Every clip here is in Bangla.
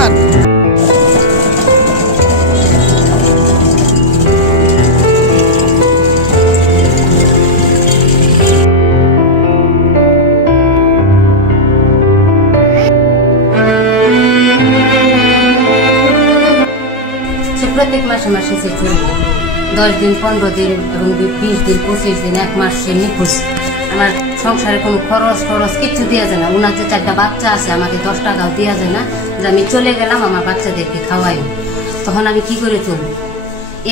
যান। প্রত্যেক মাসে মাসে সে চলে 10 দিন 15 দিন এবং 20 দিন 25 দিন 1 মাস সে নিখোঁজ। আমার সংসারে কোনো খরচ কিছু দেওয়া যায় না। ওনার যে 4টা বাচ্চা আছে আমাকে 10 টাকাও দেওয়া যায় না যে আমি চলে গেলাম আমার বাচ্চাদেরকে খাওয়াই। তখন আমি কি করে চলবো?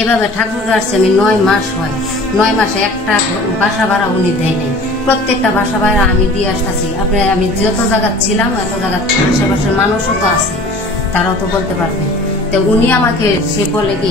এভাবে ঠাকুর আসছে আমি 9 মাস হয়, 9 মাসে একটা বাসা ভাড়া উনি দেয় নাই। প্রত্যেকটা বাসা ভাড়া আমি দিয়ে আসতেছি। আমি যত জায়গা ছিলাম এত জায়গা আশেপাশের মানুষও তো আছে, তারাও তো বলতে পারবে। তো উনি আমাকে সে বলে কি